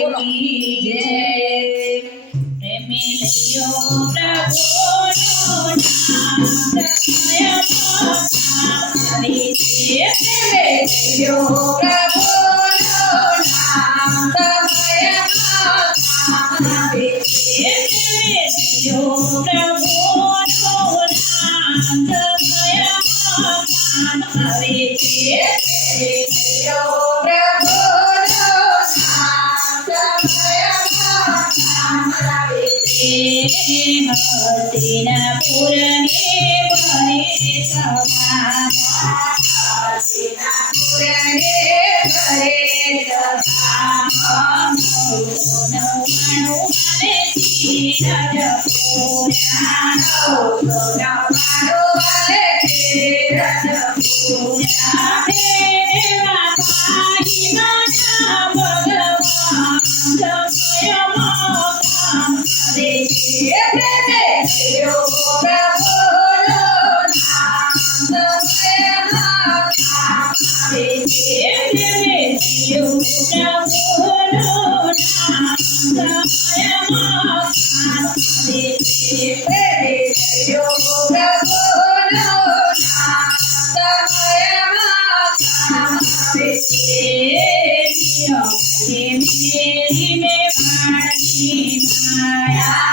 की जय। प्रेमी लियो प्रभुनो नाम जय हरि जय। प्रेमी लियो प्रभुनो नाम जय हरि जय। प्रेमी लियो प्रभुनो नाम जय हरि जय। प्रेमी लियो हस्तिनापुर ने भरे सभा। हस्तिनापुर ने भरे सभा। नौवाणु वाले धीरज पूरा। नौवाणु वाले धीरज पूरा। देवा पाहि माता भगवान जय माता हरे। प्रेमी प्रभुनो नाम जय माता हरे। प्रेमी प्रभुनो नाम जय माता हरे। प्रेमी प्रभुनो नाम जय माता हरे। मेरी में बाणी माया।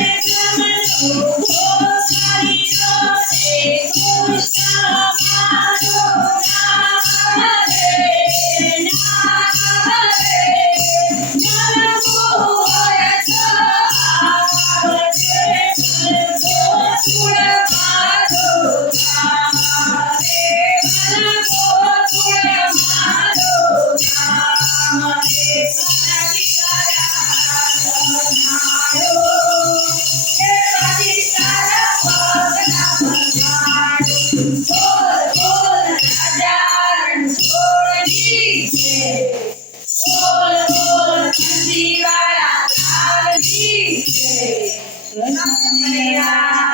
Hare કૃષ્ણ કનૈયા